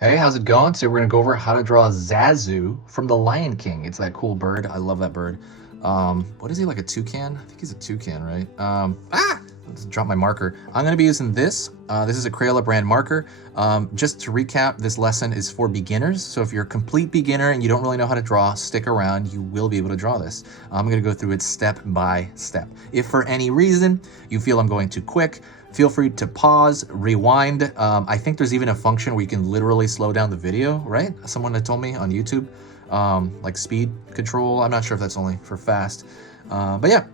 Hey, how's it going? Today we're gonna go over how to draw Zazu from The Lion King. It's that cool bird. I love that bird. What is he, like a toucan? I think he's a toucan, right? Let's drop my marker. I'm gonna be using this. This is a Crayola brand marker. Just to recap, this lesson is for beginners. So if you're a complete beginner and you don't really know how to draw, stick around. You will be able to draw this. I'm gonna go through it step by step. If for any reason you feel I'm going too quick, feel free to pause, rewind. I think there's even a function where you can literally slow down the video, right? Someone had told me on YouTube, like speed control. I'm not sure if that's only for fast, but yeah,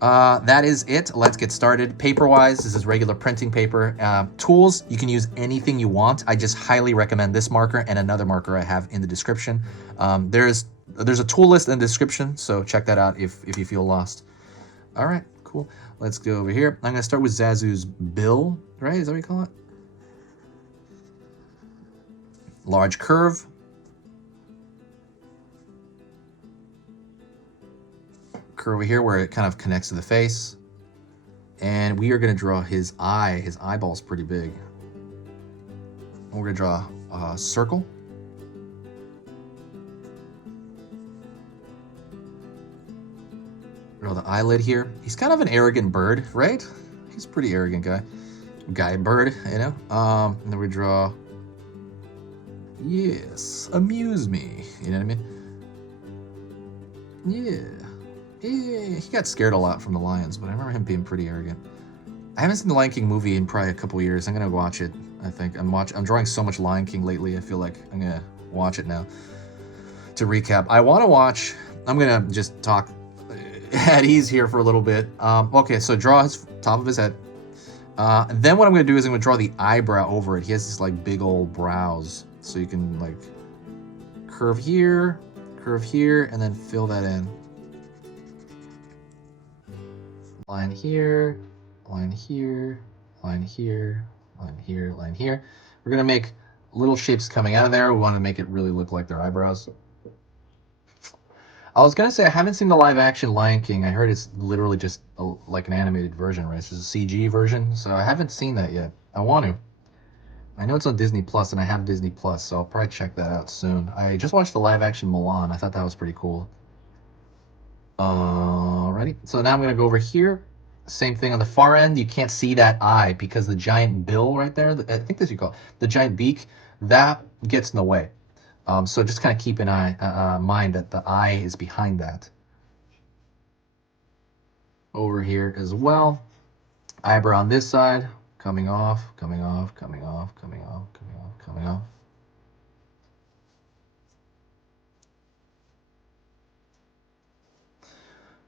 that is it. Let's get started. Paper-wise, this is regular printing paper. Tools, you can use anything you want. I just highly recommend this marker and another marker I have in the description. There's a tool list in the description, so check that out if you feel lost. All right, cool. Let's go over here. I'm gonna start with Zazu's bill, right? Is that what you call it? Large curve. Curve over here where it kind of connects to the face. And we are gonna draw his eye. His eyeball's pretty big. And we're gonna draw a circle. Draw the eyelid here. He's kind of an arrogant bird, right? He's a pretty arrogant bird, you know. And then we draw, yes, amuse me. You know what I mean? Yeah. He got scared a lot from the lions, but I remember him being pretty arrogant. I haven't seen the Lion King movie in probably a couple years. I'm gonna watch it. I think I'm drawing so much Lion King lately. I feel like I'm gonna watch it now. To recap, I'm gonna just talk at ease here for a little bit. Okay, so draw his top of his head. Then what I'm gonna do is I'm gonna draw the eyebrow over it. He has these like big old brows, so you can like curve here, and then fill that in. Line here, line here, line here, line here, line here. We're gonna make little shapes coming out of there. We want to make it really look like their eyebrows. I was gonna say I haven't seen the live action Lion King. I heard it's literally just like an animated version, right? It's just a CG version, so I haven't seen that yet. I want to. I know it's on Disney Plus, and I have Disney Plus, so I'll probably check that out soon. I just watched the live action Mulan. I thought that was pretty cool. Alrighty, so now I'm gonna go over here. Same thing on the far end. You can't see that eye because the giant bill right there, I think that's what you call it, the giant beak, that gets in the way. So just kind of keep in mind that the eye is behind that. Over here as well, eyebrow on this side, coming off, coming off, coming off, coming off, coming off, coming off.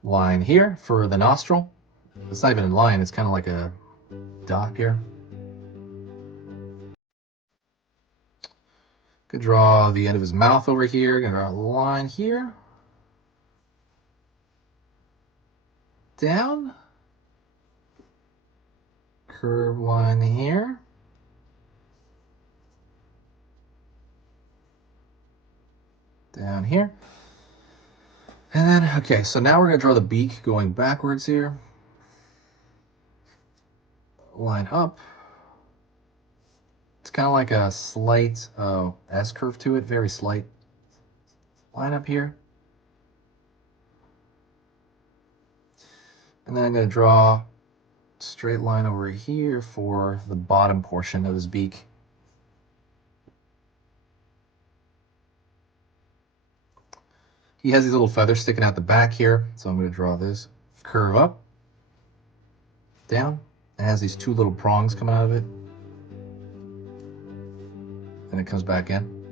Line here for the nostril. It's not even a line, it's kind of like a dot here. Could draw the end of his mouth over here. Gonna draw a line here. Down. Curve line here. Down here. And then, okay, so now we're gonna draw the beak going backwards here. Line up. It's kind of like a slight S curve to it, very slight. Line up here. And then I'm going to draw a straight line over here for the bottom portion of his beak. He has these little feathers sticking out the back here, so I'm going to draw this. Curve up, down. It has these two little prongs coming out of it. And it comes back in.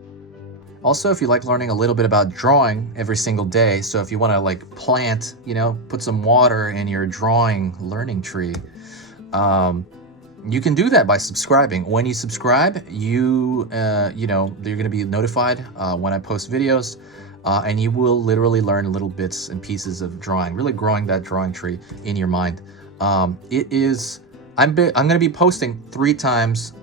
Also, if you like learning a little bit about drawing every single day, so if you want to like plant, you know, put some water in your drawing learning tree, you can do that by subscribing. When you subscribe, you know, you're going to be notified when I post videos, and you will literally learn little bits and pieces of drawing, really growing that drawing tree in your mind. I'm going to be posting 3 times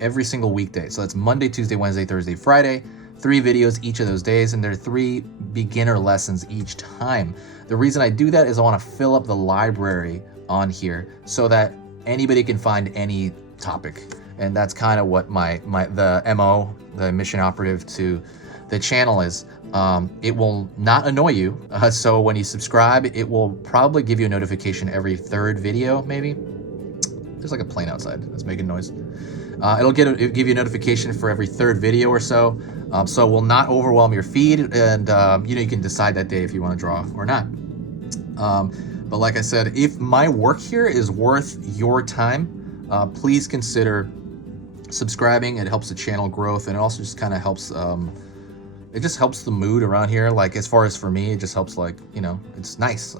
every single weekday. So that's Monday, Tuesday, Wednesday, Thursday, Friday. 3 videos each of those days, and there are 3 beginner lessons each time. The reason I do that is I want to fill up the library on here so that anybody can find any topic. And that's kind of what the MO the mission operative to the channel is it will not annoy you. So when you subscribe, it will probably give you a notification every third video, maybe. There's like a plane outside that's making noise. It'll give you a notification for every third video or so. So it will not overwhelm your feed, and you know, you can decide that day if you want to draw or not. But like I said, if my work here is worth your time, please consider subscribing. It helps the channel growth, and it also just kind of helps it just helps the mood around here. Like, as far as for me, it just helps, like, you know, it's nice.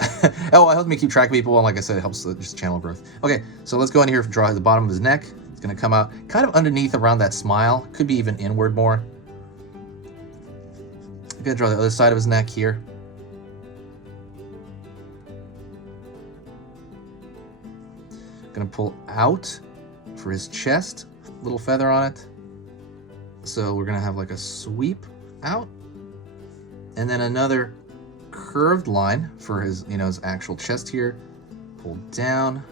Oh, it helps me keep track of people, and like I said, it helps just channel growth. Okay, so let's go in here and draw the bottom of his neck. It's gonna come out kind of underneath around that smile. Could be even inward more. I'm gonna draw the other side of his neck here. Gonna pull out for his chest, little feather on it. So we're gonna have like a sweep out, and then another curved line for his, you know, his actual chest here. Pull down,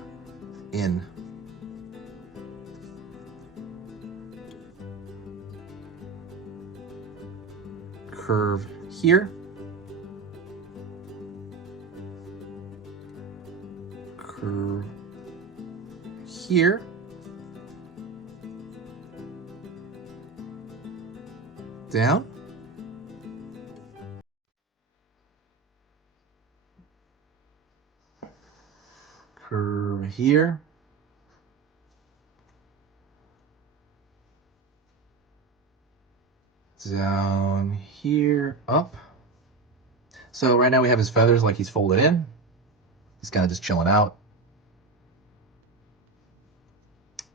in. Curve here. Curve here. Down. Curve here. Down here, up. So right now we have his feathers like he's folded in. He's kind of just chilling out.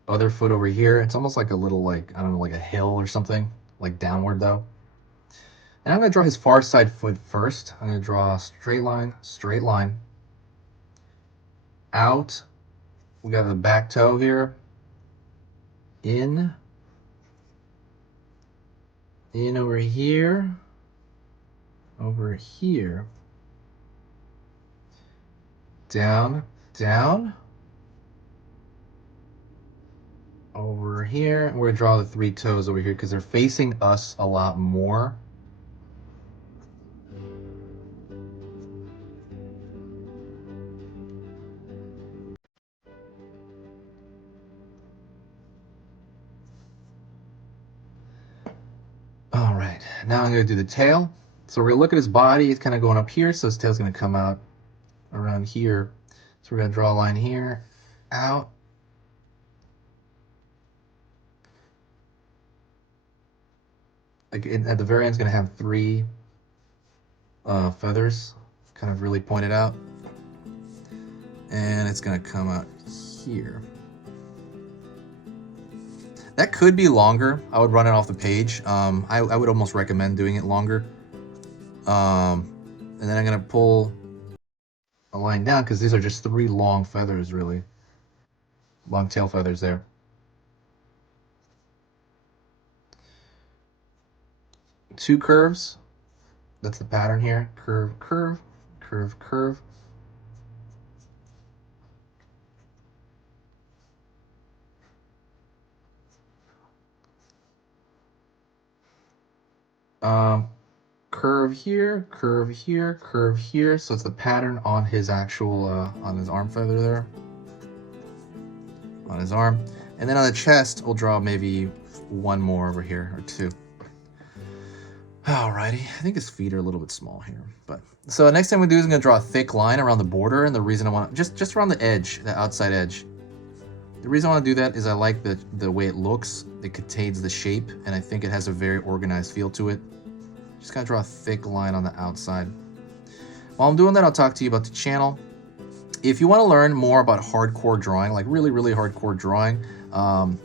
Other foot over here. It's almost like a little, like, I don't know, like a hill or something, like downward though. And I'm going to draw his far side foot first. I'm going to draw a straight line, out. We got the back toe here. In over here, over here. Down, down. Over here. We're going to draw the three toes over here because they're facing us a lot more. All right, now I'm going to do the tail. So we're going to look at his body. It's kind of going up here, so his tail's going to come out around here. So we're going to draw a line here, out. Like at the very end, it's going to have three feathers, kind of really pointed out. And it's going to come out here. That could be longer. I would run it off the page. I would almost recommend doing it longer. And then I'm going to pull a line down because these are just three long feathers, really. Long tail feathers there. Two curves. That's the pattern here. Curve, curve, curve, curve. Curve here, curve here, curve here. So it's the pattern on his actual, on his arm feather there. On his arm. And then on the chest, we'll draw maybe one more over here, or two. Alrighty, I think his feet are a little bit small here. But so next thing we do is I'm gonna draw a thick line around the border, and the reason I want, just around the edge, the outside edge. The reason I want to do that is I like the way it looks. It contains the shape, and I think it has a very organized feel to it. Just gotta draw a thick line on the outside. While I'm doing that, I'll talk to you about the channel. If you want to learn more about hardcore drawing, like really, really hardcore drawing,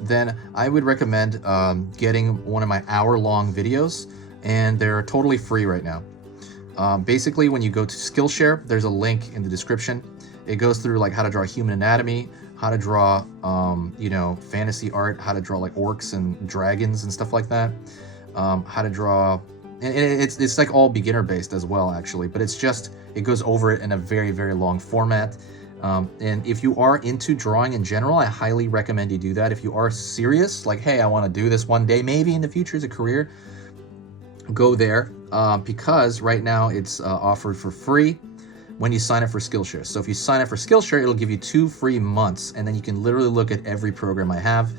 then I would recommend getting one of my hour-long videos, and they're totally free right now. Basically, when you go to Skillshare, there's a link in the description. It goes through like how to draw human anatomy, how to draw, you know, fantasy art, how to draw like orcs and dragons and stuff like that, how to draw. And it's like all beginner based as well, actually, but it's just, it goes over it in a very, very long format. And if you are into drawing in general, I highly recommend you do that. If you are serious, like, hey, I want to do this one day, maybe in the future as a career, go there, because right now it's offered for free when you sign up for Skillshare. So if you sign up for Skillshare, it'll give you 2 free months, and then you can literally look at every program I have.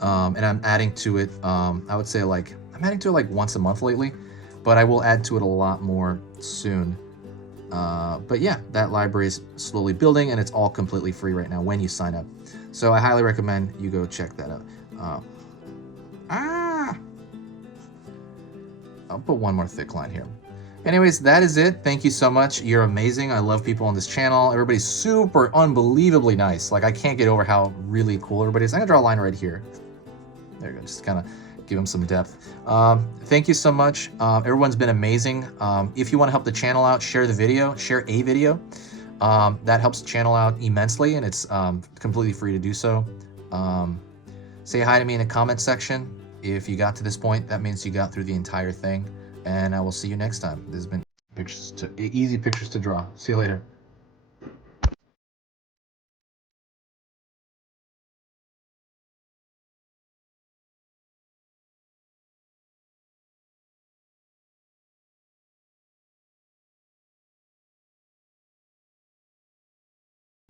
And I'm adding to it, I would say like, I'm adding to it like once a month lately, but I will add to it a lot more soon. But yeah, that library is slowly building, and it's all completely free right now when you sign up. So I highly recommend you go check that out. I'll put one more thick line here. Anyways, that is it. Thank you so much. You're amazing. I love people on this channel. Everybody's super unbelievably nice. Like, I can't get over how really cool everybody is. I'm gonna draw a line right here. There you go, just kind of give them some depth. Thank you so much. Everyone's been amazing. If you want to help the channel out, share the video, share a video. That helps the channel out immensely, and it's completely free to do so. Say hi to me in the comment section. If you got to this point, that means you got through the entire thing, and I will see you next time. This has been easy pictures to draw. See you later.